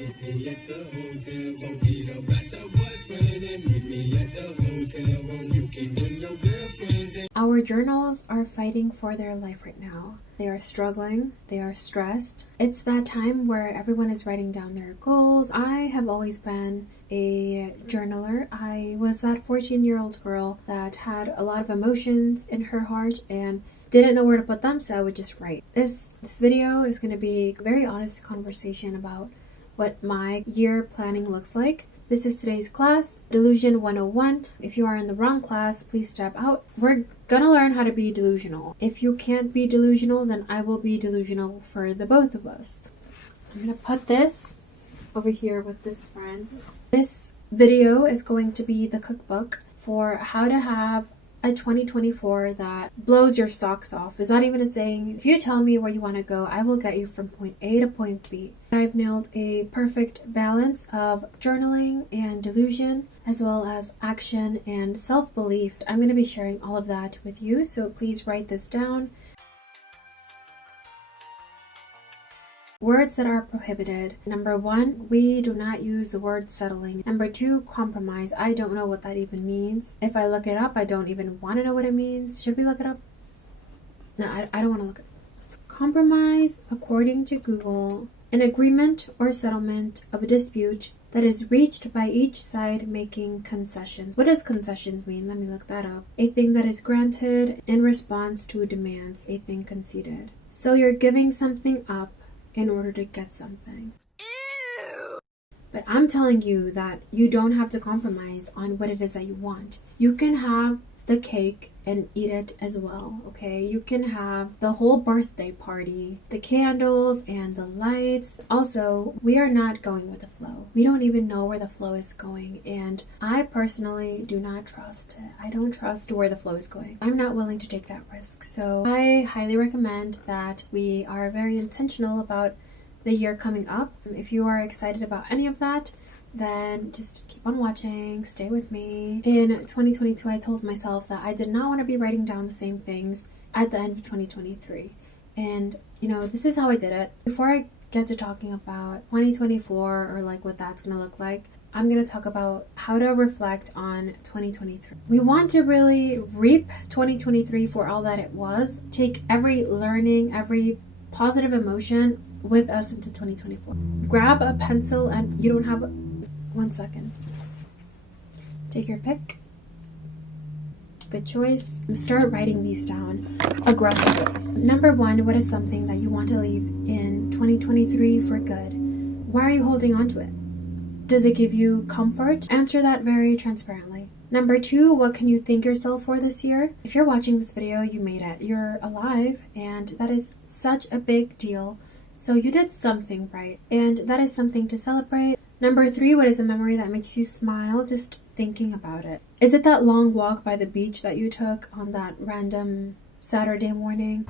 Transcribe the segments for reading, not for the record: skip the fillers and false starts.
Meet me at the hotel. Won't be the best of boyfriend. And meet me at the hotel. Won't you keep with your girlfriends? Our journals are fighting for their life right now. They are struggling, they are stressed. It's that time where everyone is writing down their goals. I have always been a journaler. I was that 14-year-old girl that had a lot of emotions in her heart and didn't know where to put them, so I would just write. This video is going to be a very honest conversation about what my year planning looks like. This is today's class, Delusion 101. If you are in the wrong class, please step out. We're gonna learn how to be delusional. If you can't be delusional, then I will be delusional for the both of us. I'm gonna put this over here with this friend. This video is going to be the cookbook for how to have a 2024 that blows your socks off. Is that even a saying? If you tell me where you want to go, I will get you from point A to point B. I've nailed a perfect balance of journaling and delusion, as well as action and self-belief. I'm going to be sharing all of that with you, so please write this down. Words that are prohibited. Number 1, we do not use the word settling. Number 2, compromise. I don't know what that even means. If I look it up, I don't even want to know what it means. Should we look it up? No, I don't want to look it up. Compromise, according to Google, an agreement or settlement of a dispute that is reached by each side making concessions. What does concessions mean? Let me look that up. A thing that is granted in response to demands, a thing conceded. So you're giving something up in order to get something. Ew. But I'm telling you that you don't have to compromise on what it is that you want. You can have the cake and eat it as well, okay? You can have the whole birthday party, the candles and the lights. Also, we are not going with the flow. We don't even know where the flow is going, and I personally do not trust it. I don't trust where the flow is going. I'm not willing to take that risk. So I highly recommend that we are very intentional about the year coming up. If you are excited about any of that, then just keep on watching, stay with me. In 2022, I told myself that I did not want to be writing down the same things at the end of 2023. And, this is how I did it. Before I get to talking about 2024 or like what that's going to look like, I'm going to talk about how to reflect on 2023. We want to really reap 2023 for all that it was. Take every learning, every positive emotion with us into 2024. Grab a pencil and you don't have 1 second. Take your pick. Good choice. And start writing these down aggressively. Number 1, what is something that you want to leave in 2023 for good? Why are you holding on to it? Does it give you comfort? Answer that very transparently. Number 2, what can you thank yourself for this year? If you're watching this video, you made it. You're alive, and that is such a big deal. So you did something right, and that is something to celebrate. Number 3, what is a memory that makes you smile just thinking about it? Is it that long walk by the beach that you took on that random Saturday morning?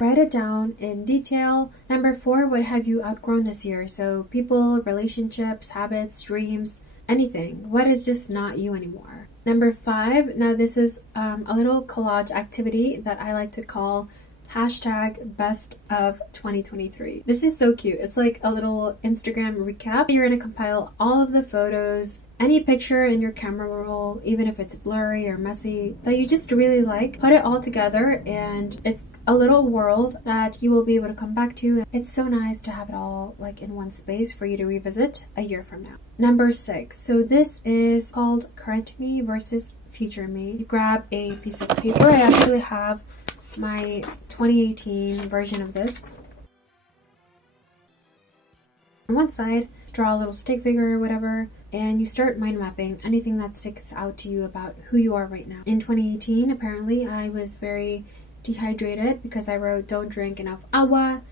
Write it down in detail. Number 4, what have you outgrown this year? So people, relationships, habits, dreams, anything. What is just not you anymore? Number 5, now this is a little collage activity that I like to call hashtag best of 2023. This is so cute. It's like a little Instagram recap. You're going to compile all of the photos, any picture in your camera roll, even if it's blurry or messy, that you just really like. Put it all together, and it's a little world that you will be able to come back to. It's so nice to have it all like in one space for you to revisit a year from now. Number 6. So this is called current me versus future me. You grab a piece of paper. I actually have my 2018 version of this. On one side, draw a little stick figure or whatever, and you start mind mapping anything that sticks out to you about who you are right now. In 2018, apparently, I was very dehydrated because I wrote don't drink enough agua,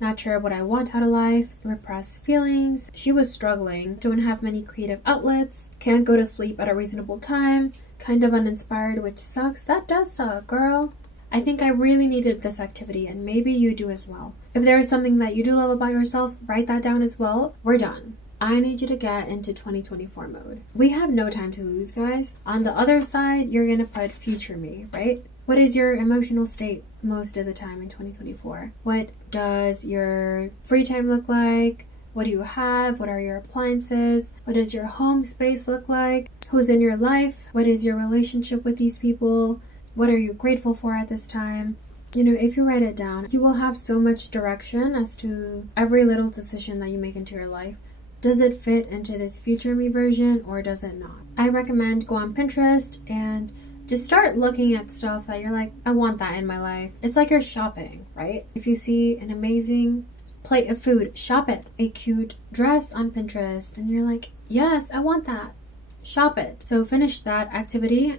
not sure what I want out of life, repressed feelings. She was struggling, don't have many creative outlets, can't go to sleep at a reasonable time, kind of uninspired, which sucks. That does suck, girl. I think I really needed this activity, and maybe you do as well. If there is something that you do love about yourself, write that down as well. We're done. I need you to get into 2024 mode. We have no time to lose, guys. On the other side, you're gonna put future me, right? What is your emotional state most of the time in 2024? What does your free time look like? What do you have? What are your appliances? What does your home space look like? Who's in your life? What is your relationship with these people? What are you grateful for at this time? You know, if you write it down, you will have so much direction as to every little decision that you make into your life. Does it fit into this future me version or does it not? I recommend go on Pinterest and just start looking at stuff that you're like, I want that in my life. It's like you're shopping, right? If you see an amazing plate of food, shop it. A cute dress on Pinterest and you're like, yes, I want that. Shop it. So finish that activity,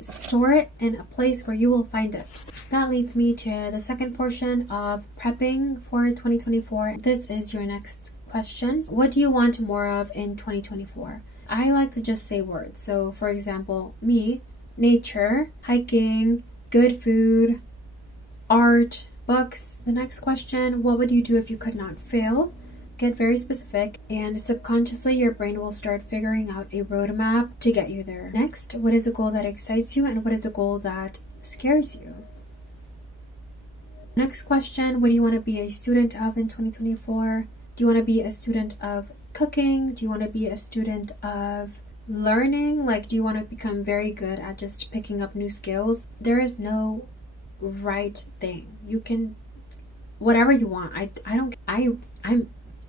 store it in a place where you will find it. That leads me to the second portion of prepping for 2024. This is your next question. What do you want more of in 2024? I like to just say words. So for example, me, nature, hiking, good food, art, books. The next question, what would you do if you could not fail? Get very specific, and subconsciously your brain will start figuring out a roadmap to get you there. Next, what is a goal that excites you and what is a goal that scares you? Next question, what do you want to be a student of in 2024? Do you want to be a student of cooking? Do you want to be a student of learning? Like, do you want to become very good at just picking up new skills? There is no right thing. You can whatever you want.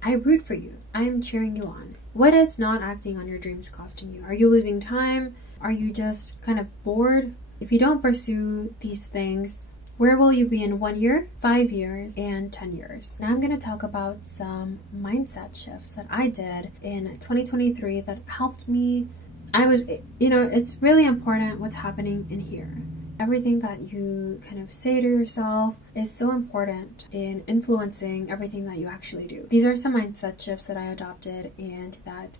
I root for you. I am cheering you on. What is not acting on your dreams costing you? Are you losing time? Are you just kind of bored? If you don't pursue these things, where will you be in 1 year, 5 years, and 10 years? Now I'm going to talk about some mindset shifts that I did in 2023 that helped me. It's really important what's happening in here. Everything that you kind of say to yourself is so important in influencing everything that you actually do. These are some mindset shifts that I adopted and that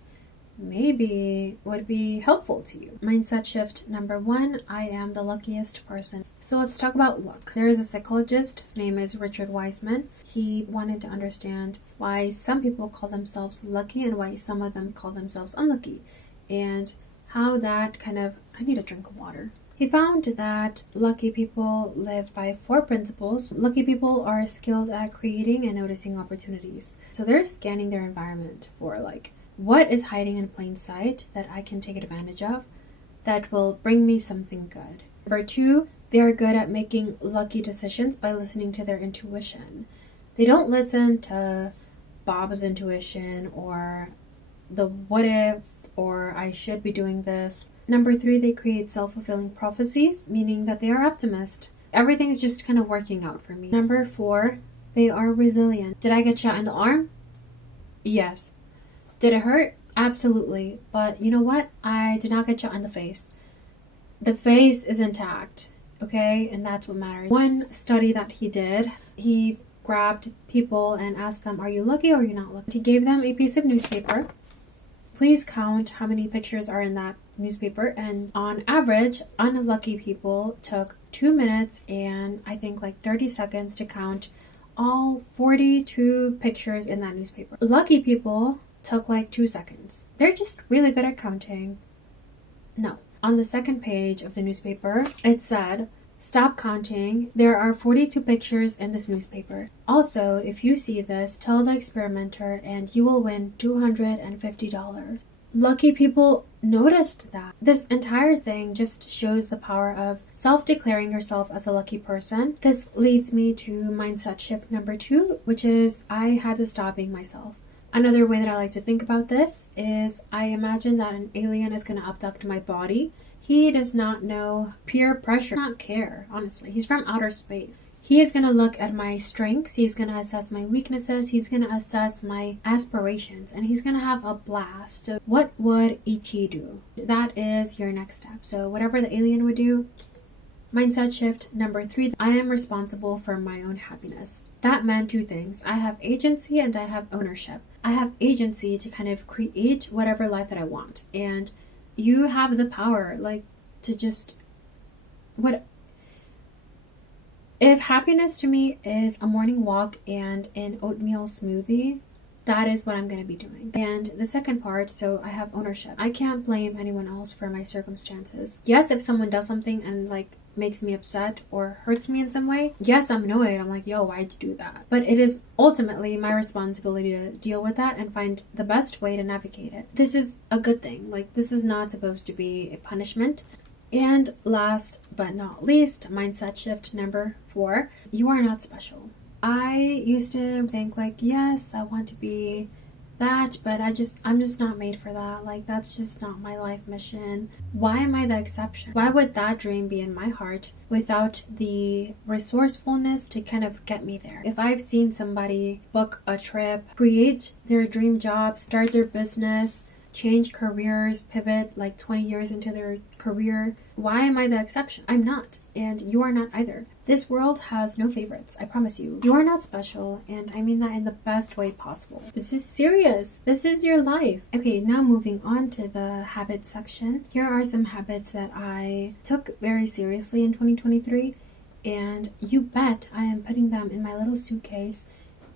maybe would be helpful to you. Mindset shift number 1, I am the luckiest person. So let's talk about luck. There is a psychologist, his name is Richard Wiseman. He wanted to understand why some people call themselves lucky and why some of them call themselves unlucky, and how that I need a drink of water. He found that lucky people live by 4 principles. Lucky people are skilled at creating and noticing opportunities. So they're scanning their environment for what is hiding in plain sight that I can take advantage of that will bring me something good. Number 2, they are good at making lucky decisions by listening to their intuition. They don't listen to Bob's intuition or the what if or I should be doing this. Number 3, they create self-fulfilling prophecies, meaning that they are optimist. Everything's just kind of working out for me. Number 4, they are resilient. Did I get shot in the arm? Yes. Did it hurt? Absolutely. But you know what? I did not get shot in the face. The face is intact, okay? And that's what matters. One study that he did, he grabbed people and asked them, are you lucky or are you not lucky? He gave them a piece of newspaper. Please count how many pictures are in that newspaper, and on average, unlucky people took 2 minutes and I think 30 seconds to count all 42 pictures in that newspaper. Lucky people took 2 seconds. They're just really good at counting. No. On the second page of the newspaper, it said, stop counting. There are 42 pictures in this newspaper. Also, if you see this, tell the experimenter and you will win $250. Lucky people noticed that. This entire thing just shows the power of self-declaring yourself as a lucky person. This leads me to mindset shift number 2, which is I had to stop being myself. Another way that I like to think about this is I imagine that an alien is going to abduct my body. He does not know peer pressure, not care, honestly. He's from outer space. He is going to look at my strengths, he's going to assess my weaknesses, he's going to assess my aspirations, and he's going to have a blast. So what would E.T. do? That is your next step. So whatever the alien would do. Mindset shift number 3, I am responsible for my own happiness. That meant 2 things. I have agency and I have ownership. I have agency to kind of create whatever life that I want. And you have the power, to just if happiness to me is a morning walk and an oatmeal smoothie, that is what I'm going to be doing. And the second part, so I have ownership. I can't blame anyone else for my circumstances. Yes, if someone does something and like makes me upset or hurts me in some way, yes, I'm annoyed. I'm like, yo, why'd you do that? But it is ultimately my responsibility to deal with that and find the best way to navigate it. This is a good thing. Like, this is not supposed to be a punishment. And last but not least, mindset shift number 4, you are not special. I used to think like, yes, I want to be that, but I'm just not made for that. Like, that's just not my life mission. Why am I the exception? Why would that dream be in my heart without the resourcefulness to kind of get me there? If I've seen somebody book a trip, create their dream job, start their business, change careers, pivot like 20 years into their career, why am I the exception? I'm not, and you are not either. This world has no favorites, I promise you. You are not special, and I mean that in the best way possible. This is serious. This is your life. Okay, now moving on to the habits section. Here are some habits that I took very seriously in 2023, and you bet I am putting them in my little suitcase,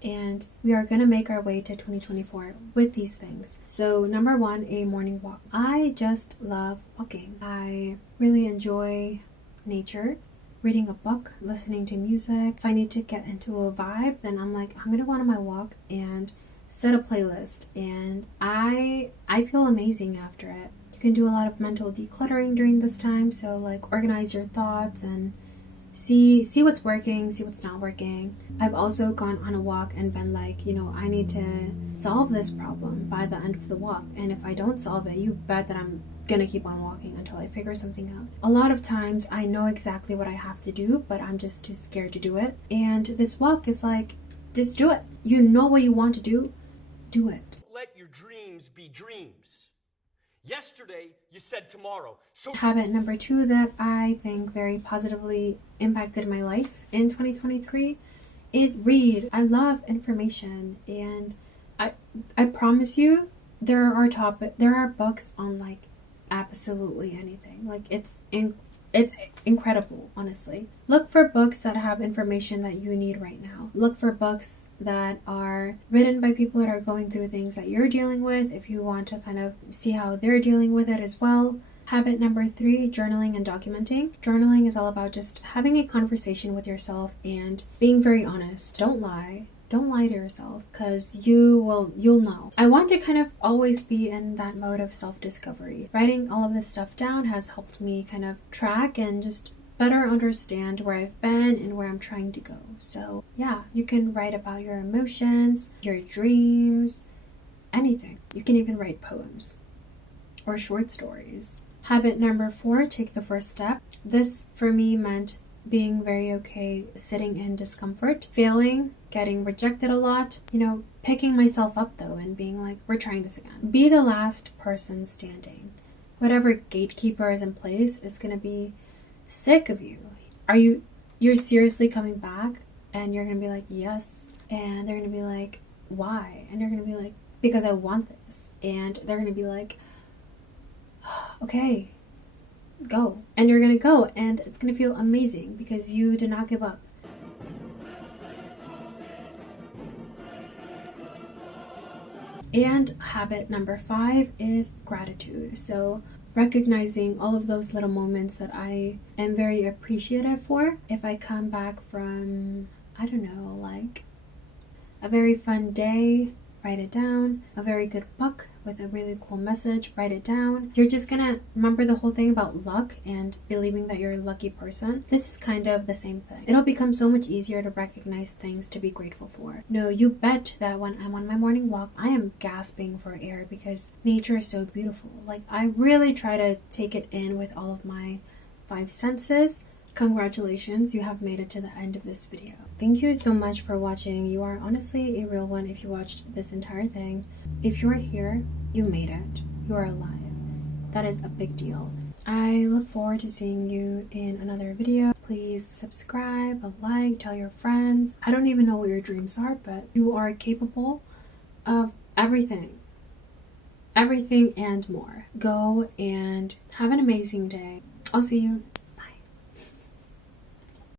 and we are going to make our way to 2024 with these things. So number 1, a morning walk. I just love walking. I really enjoy nature, reading a book, listening to music. If I need to get into a vibe, then I'm like, I'm going to go on my walk and set a playlist, and I feel amazing after it. You can do a lot of mental decluttering during this time, so like organize your thoughts and see what's working, see what's not working. I've also gone on a walk and been like, I need to solve this problem by the end of the walk, and if I don't solve it, you bet that I'm gonna keep on walking until I figure something out. A lot of times I know exactly what I have to do, but I'm just too scared to do it, and this walk is like, just do it. You know what you want to do it. Let your dreams be dreams. Yesterday, you said tomorrow. So habit number 2 that I think very positively impacted my life in 2023 is read. I love information, and I promise you there are books on like absolutely anything. Like, it's incredible, honestly. Look for books that have information that you need right now. Look for books that are written by people that are going through things that you're dealing with, if you want to kind of see how they're dealing with it as well. Habit number 3, journaling and documenting. Journaling is all about just having a conversation with yourself and being very honest. Don't lie. Don't lie to yourself, because you'll know. I want to kind of always be in that mode of self-discovery. Writing all of this stuff down has helped me kind of track and just better understand where I've been and where I'm trying to go. So yeah, you can write about your emotions, your dreams, anything. You can even write poems or short stories. Habit number 4, take the first step. This for me meant being very okay sitting in discomfort, failing, getting rejected a lot, picking myself up though and being like, we're trying this again. Be the last person standing. Whatever gatekeeper is in place is going to be sick of you. You're seriously coming back? And you're going to be like, yes. And they're going to be like, why? And you're going to be like, because I want this. And they're going to be like, okay, go. And you're going to go, and it's going to feel amazing because you did not give up. And habit number 5 is gratitude. So recognizing all of those little moments that I am very appreciative for. If I come back from, like a very fun day, write it down. A very good book with a really cool message, write it down. You're just gonna remember the whole thing about luck and believing that you're a lucky person. This is kind of the same thing. It'll become so much easier to recognize things to be grateful for. No, you bet that when I'm on my morning walk, I am gasping for air because nature is so beautiful. Like, I really try to take it in with all of my 5 senses. Congratulations, you have made it to the end of this video. Thank you so much for watching. You are honestly a real one if you watched this entire thing. If you're here, you made it. You are alive. That is a big deal. I look forward to seeing you in another video. Please subscribe, like, tell your friends. I don't even know what your dreams are, but you are capable of everything. Everything and more. Go and have an amazing day. I'll see you.